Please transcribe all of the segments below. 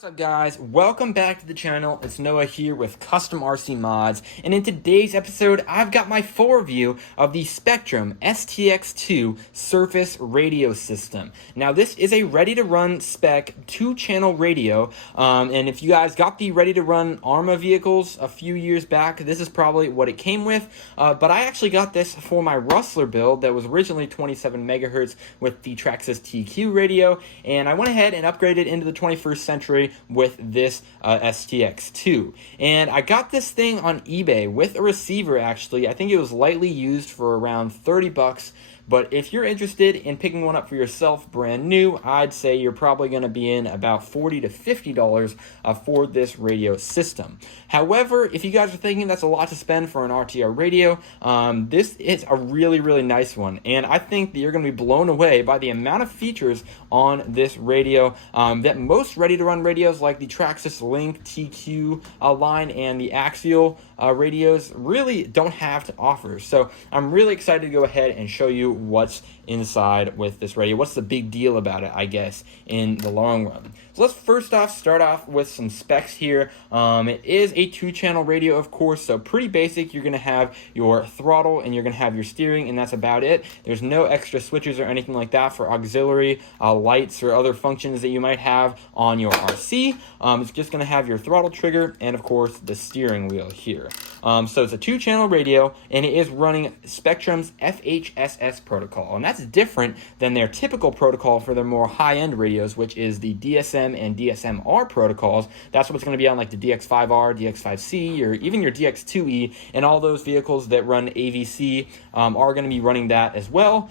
What's up guys, welcome back to the channel. It's Noah here with CustomRCMods, and in today's episode I've got my full review of the Spektrum STX2 Surface Radio System. Now this is a ready-to-run spec 2-channel radio, and if you guys got the ready-to-run ARMA vehicles a few years back, this is probably what it came with, but I actually got this for my Rustler build that was originally 27 megahertz with the Traxxas TQ radio, and I went ahead and upgraded into the 21st century with this STX2. And I got this thing on eBay with a receiver actually. I think it was lightly used for around 30 bucks. But if you're interested in picking one up for yourself brand new, I'd say you're probably going to be in about $40 to $50 for this radio system. However, if you guys are thinking that's a lot to spend for an RTR radio, this is a really nice one. And I think that you're going to be blown away by the amount of features on this radio that most ready-to-run radios like the Traxxas Link TQ line and the Axial radios really don't have to offer. So I'm really excited to go ahead and show you what's inside with this radio. What's the big deal about it, I guess, in the long run. So let's first off start off with some specs here. It is a 2-channel radio, of course, so pretty basic. You're going to have your throttle and you're going to have your steering, and that's about it. There's no extra switches or anything like that for auxiliary lights or other functions that you might have on your RC. It's just going to have your throttle trigger and, of course, the steering wheel here. So it's a 2-channel radio, and it is running Spektrum's FHSS protocol, and that's different than their typical protocol for their more high-end radios, which is the DSM and DSM-R protocols. That's what's going to be on like the DX5R, DX5C, or even your DX2E, and all those vehicles that run AVC are going to be running that as well.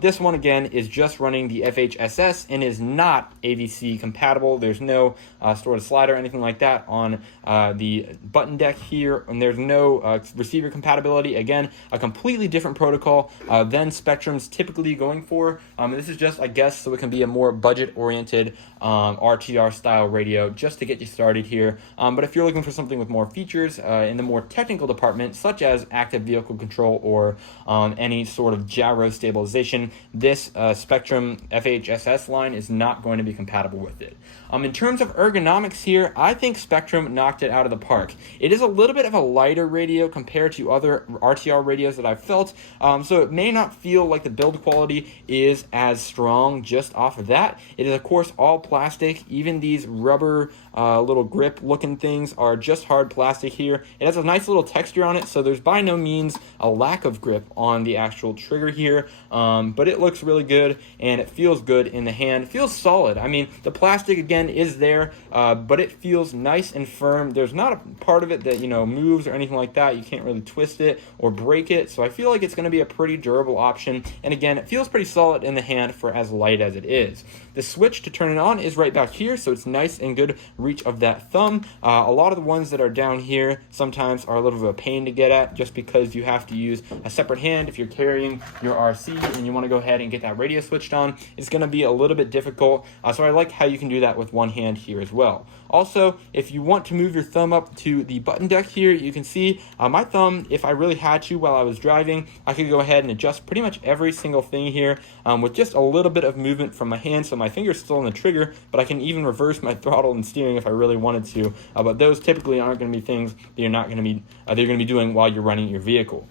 This one, again, is just running the FHSS and is not AVC compatible. There's no store-to-slide or anything like that on the button deck here, and there's no receiver compatibility. Again, a completely different protocol than Spektrum's typically going for. This is just, I guess, so it can be a more budget-oriented RTR style radio just to get you started here. But if you're looking for something with more features in the more technical department, such as active vehicle control or any sort of gyro stabilization, this Spektrum FHSS line is not going to be compatible with it. In terms of ergonomics here, I think Spektrum knocked it out of the park. It is a little bit of a lighter radio compared to other RTR radios that I've felt, so it may not feel like the build quality is as strong just off of that. It is, of course, all plastic. Even these rubber little grip looking things are just hard plastic here. It has a nice little texture on it, so there's by no means a lack of grip on the actual trigger here, but it looks really good and it feels good in the hand. It feels solid. I mean, the plastic again is there, but it feels nice and firm. There's not a part of it that, you know, moves or anything like that. You can't really twist it or break it, so I feel like it's going to be a pretty durable option, and again, it feels pretty solid in the hand for as light as it is. The switch to turn it on is right back here, so it's nice and good reach of that thumb. A lot of the ones that are down here sometimes are a little bit of a pain to get at, just because you have to use a separate hand if you're carrying your RC and you want to go ahead and get that radio switched on. It's going to be a little bit difficult, so I like how you can do that with one hand here as well. Also, if you want to move your thumb up to the button deck here, you can see my thumb, if I really had to while I was driving, I could go ahead and adjust pretty much every single thing here with just a little bit of movement from my hand, so my finger's still on the trigger, but I can even reverse my throttle and steering if I really wanted to. But those typically aren't going to be things that you're not going to be they're going to be doing while you're running your vehicle.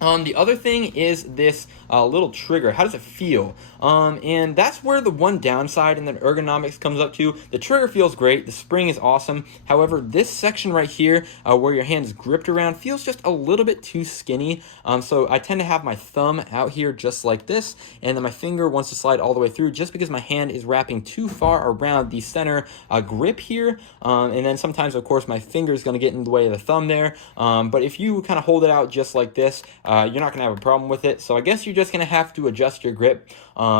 The other thing is this little trigger. How does it feel? And that's where the one downside in the ergonomics comes up to. The trigger feels great. The spring is awesome. However, this section right here where your hand is gripped around feels just a little bit too skinny. So I tend to have my thumb out here just like this, and then my finger wants to slide all the way through just because my hand is wrapping too far around the center grip here. And then sometimes, of course, my finger is going to get in the way of the thumb there. But if you kind of hold it out just like this, you're not going to have a problem with it. So I guess you're just going to have to adjust your grip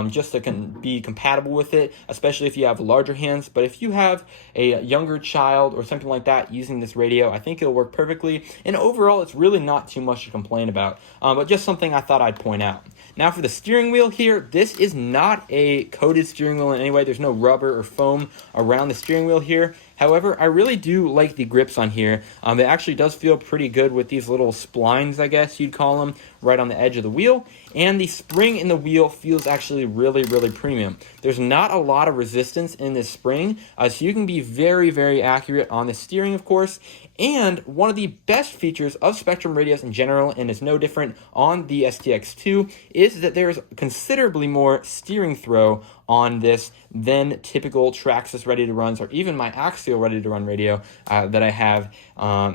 just to be compatible with it, especially if you have larger hands. But if you have a younger child or something like that using this radio, I think it'll work perfectly. And overall, it's really not too much to complain about, but just something I thought I'd point out. Now for the steering wheel here, this is not a coated steering wheel in any way. There's no rubber or foam around the steering wheel here. However, I really do like the grips on here. It actually does feel pretty good with these little splines, I guess you'd call column right on the edge of the wheel, and the spring in the wheel feels actually really, really premium. There's not a lot of resistance in this spring, so you can be very, very accurate on the steering, of course. And one of the best features of Spektrum radios in general, and is no different on the STX2, is that there's considerably more steering throw on this than typical Traxxas ready to runs, or even my Axial ready to run radio that I have.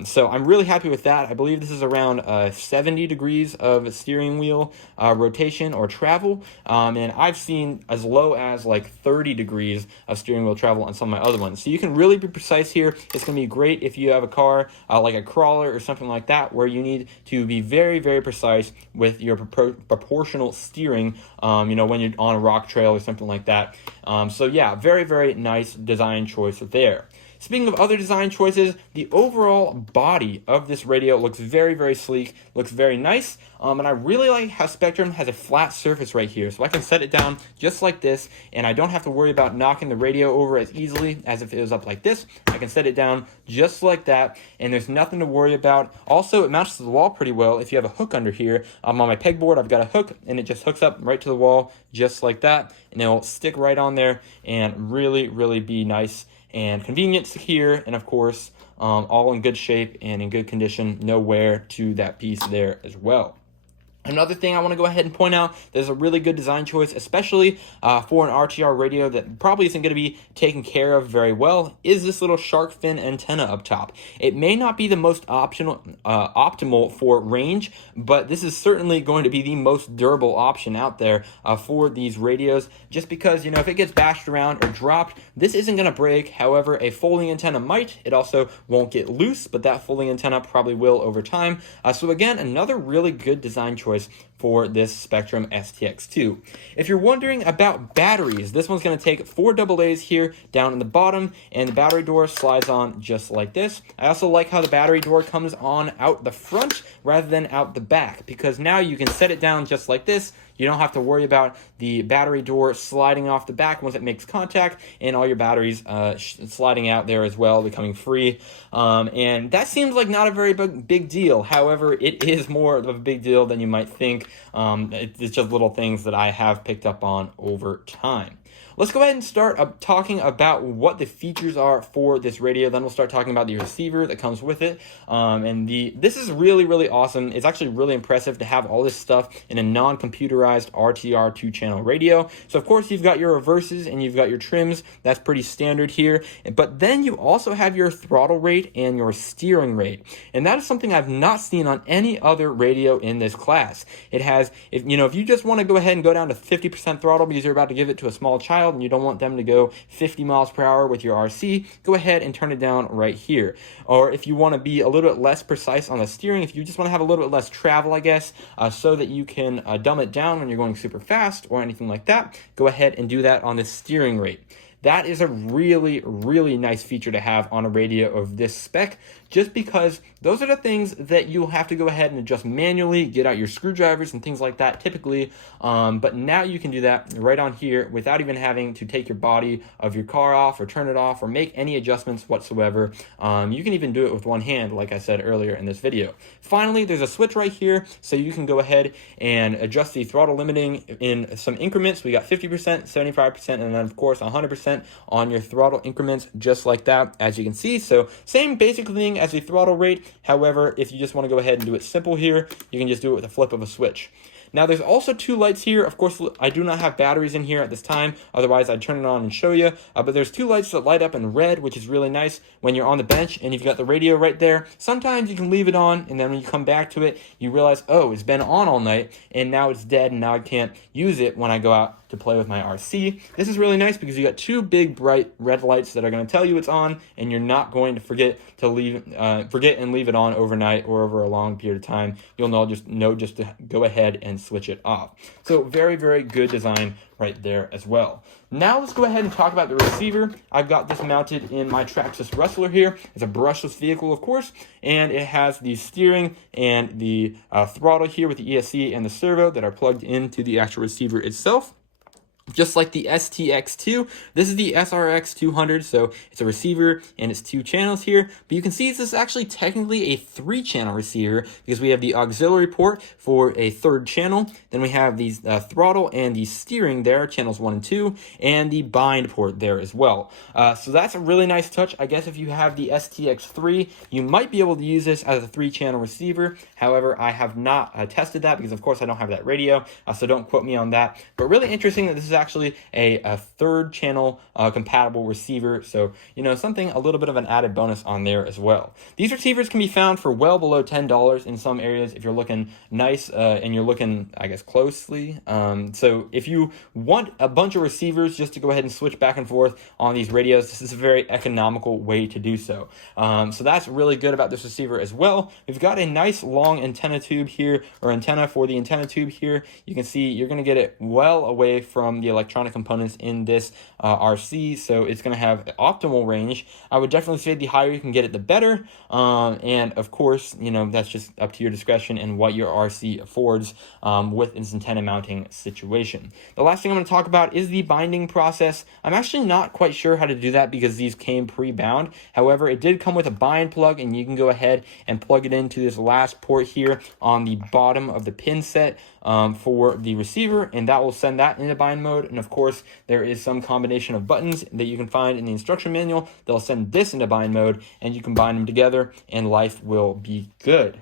So I'm really happy with that. I believe this is around 70 degrees of steering wheel rotation or travel, and I've seen as low as like 30 degrees of steering wheel travel on some of my other ones. So you can really be precise here. It's going to be great if you have a car like a crawler or something like that, where you need to be very, very precise with your proportional steering, when you're on a rock trail or something like that. So yeah, very, very nice design choice there. Speaking of other design choices, the overall body of this radio looks very, very sleek, looks very nice, and I really like how Spektrum has a flat surface right here, so I can set it down just like this, and I don't have to worry about knocking the radio over as easily as if it was up like this. I can set it down just like that, and there's nothing to worry about. Also, it mounts to the wall pretty well if you have a hook under here. On my pegboard, I've got a hook, and it just hooks up right to the wall just like that, and it'll stick right on there and really, really be nice and convenient here, and of course, all in good shape and in good condition, no wear to that piece there as well. Another thing I want to go ahead and point out, there's a really good design choice, especially for an RTR radio that probably isn't going to be taken care of very well, is this little shark fin antenna up top. It may not be the most optimal for range, but this is certainly going to be the most durable option out there for these radios, just because, if it gets bashed around or dropped, this isn't going to break. However, a folding antenna might. It also won't get loose, but that folding antenna probably will over time. So again, another really good design choice for this Spektrum STX2. If you're wondering about batteries, this one's going to take 4 AA's here down in the bottom, and the battery door slides on just like this. I also like how the battery door comes on out the front rather than out the back, because now you can set it down just like this. You don't have to worry about the battery door sliding off the back once it makes contact, and all your batteries sliding out there as well, becoming free. And that seems like not a very big deal. However, it is more of a big deal than you might think. It's just little things that I have picked up on over time. Let's go ahead and start talking about what the features are for this radio. Then we'll start talking about the receiver that comes with it. This is really, really awesome. It's actually really impressive to have all this stuff in a non-computerized RTR 2-channel radio. So, of course, you've got your reverses and you've got your trims. That's pretty standard here. But then you also have your throttle rate and your steering rate. And that is something I've not seen on any other radio in this class. It has, if you just want to go ahead and go down to 50% throttle because you're about to give it to a small child, and you don't want them to go 50 miles per hour with your RC, go ahead and turn it down right here. Or if you want to be a little bit less precise on the steering, if you just want to have a little bit less travel, I guess, so that you can dumb it down when you're going super fast or anything like that, go ahead and do that on the steering rate. That is a really, really nice feature to have on a radio of this spec, just because those are the things that you'll have to go ahead and adjust manually, get out your screwdrivers and things like that typically, but now you can do that right on here without even having to take your body of your car off or turn it off or make any adjustments whatsoever. You can even do it with one hand, like I said earlier in this video. Finally, there's a switch right here, so you can go ahead and adjust the throttle limiting in some increments. We got 50%, 75%, and then of course 100% on your throttle increments, just like that, as you can see. So same basic thing as the throttle rate. However, if you just want to go ahead and do it simple here, you can just do it with a flip of a switch. Now, there's also 2 lights here. Of course, I do not have batteries in here at this time. Otherwise, I'd turn it on and show you. But there's 2 lights that light up in red, which is really nice when you're on the bench and you've got the radio right there. Sometimes you can leave it on, and then when you come back to it, you realize, oh, it's been on all night, and now it's dead, and now I can't use it when I go out to play with my RC. This is really nice because you got 2 big bright red lights that are going to tell you it's on, and you're not going to forget and leave it on overnight or over a long period of time. You'll know just to go ahead and switch it off. So very, very good design right there as well. Now let's go ahead and talk about the receiver. I've got this mounted in my Traxxas Rustler here. It's a brushless vehicle, of course, and it has the steering and the throttle here with the ESC and the servo that are plugged into the actual receiver itself. Just like the STX2, this is the SRX200, so it's a receiver and it's 2 channels here, but you can see this is actually technically a 3-channel receiver because we have the auxiliary port for a 3rd channel, then we have these throttle and the steering there, channels 1 and 2, and the bind port there as well. So that's a really nice touch. I guess if you have the STX3, you might be able to use this as a 3-channel receiver. However, I have not tested that because of course I don't have that radio, so don't quote me on that. But really interesting that this is actually a 3rd channel compatible receiver, so something a little bit of an added bonus on there as well. These receivers can be found for well below $10 in some areas if you're looking nice and you're looking, I guess, closely. So if you want a bunch of receivers just to go ahead and switch back and forth on these radios, this is a very economical way to do so. So that's really good about this receiver as well. We've got a nice long antenna tube here, or antenna for the antenna tube here. You can see you're going to get it well away from the electronic components in this RC, so it's going to have optimal range. I would definitely say the higher you can get it, the better. And of course, that's just up to your discretion and what your RC affords with its antenna mounting situation. The last thing I'm going to talk about is the binding process. I'm actually not quite sure how to do that because these came pre-bound. However, it did come with a bind plug, and you can go ahead and plug it into this last port here on the bottom of the pin set for the receiver, and that will send that into bind mode. And of course, there is some combination of buttons that you can find in the instruction manual that'll send this into bind mode, and you can bind them together and life will be good.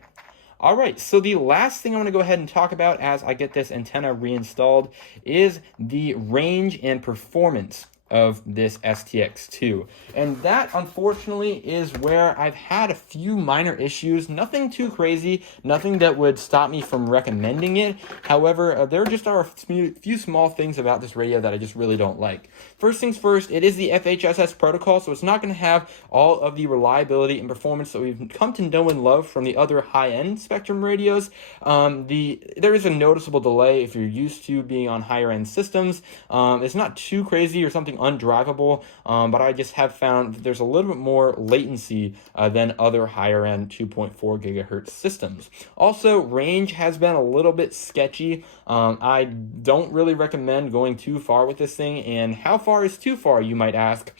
All right, so the last thing I'm going to go ahead and talk about as I get this antenna reinstalled is the range and performance of this STX2, and that unfortunately is where I've had a few minor issues. Nothing too crazy, nothing that would stop me from recommending it. However, there just are a few small things about this radio that I just really don't like. First things first, it is the FHSS protocol, so it's not going to have all of the reliability and performance that we've come to know and love from the other high-end Spektrum radios. There is a noticeable delay if you're used to being on higher-end systems. It's not too crazy or something undrivable, but I just have found that there's a little bit more latency than other higher end 2.4 gigahertz systems. Also, range has been a little bit sketchy. I don't really recommend going too far with this thing, and how far is too far, you might ask?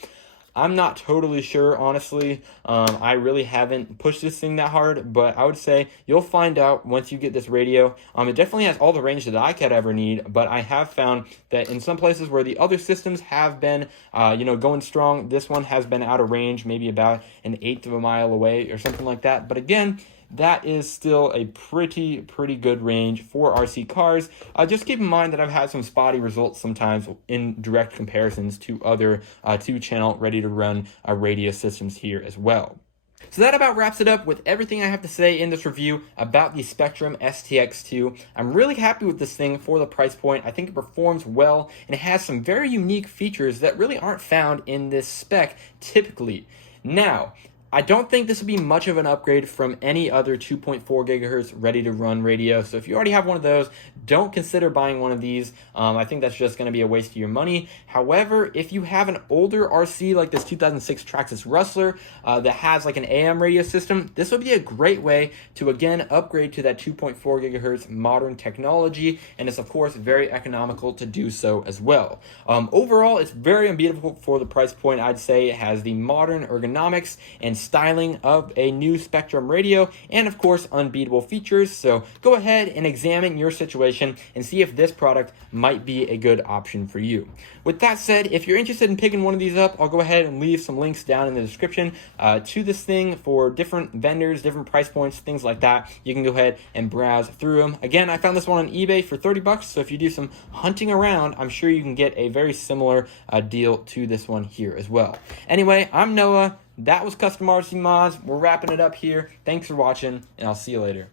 I'm not totally sure, honestly. I really haven't pushed this thing that hard, but I would say you'll find out once you get this radio. It definitely has all the range that I could ever need, but I have found that in some places where the other systems have been, going strong, this one has been out of range, maybe about an 1/8 of a mile away or something like that. But again, that is still a pretty good range for RC cars. Just keep in mind that I've had some spotty results sometimes in direct comparisons to other 2-channel ready-to-run radio systems here as well. So that about wraps it up with everything I have to say in this review about the Spektrum STX2. I'm really happy with this thing for the price point. I think it performs well, and it has some very unique features that really aren't found in this spec typically. Now, I don't think this would be much of an upgrade from any other 2.4 gigahertz ready-to-run radio, so if you already have one of those, don't consider buying one of these. I think that's just going to be a waste of your money. However, if you have an older RC like this 2006 Traxxas Rustler that has like an AM radio system, this would be a great way to again upgrade to that 2.4 gigahertz modern technology, and it's of course very economical to do so as well. Overall, it's very unbeatable for the price point. I'd say it has the modern ergonomics and styling of a new Spektrum radio, and of course unbeatable features. So go ahead and examine your situation and see if this product might be a good option for you. With that said, if you're interested in picking one of these up, I'll go ahead and leave some links down in the description to this thing for different vendors, different price points, things like that. You can go ahead and browse through them. Again, I found this one on eBay for $30, so if you do some hunting around, I'm sure you can get a very similar deal to this one here as well. Anyway, I'm Noah. That was CustomRCMods. We're wrapping it up here. Thanks for watching, and I'll see you later.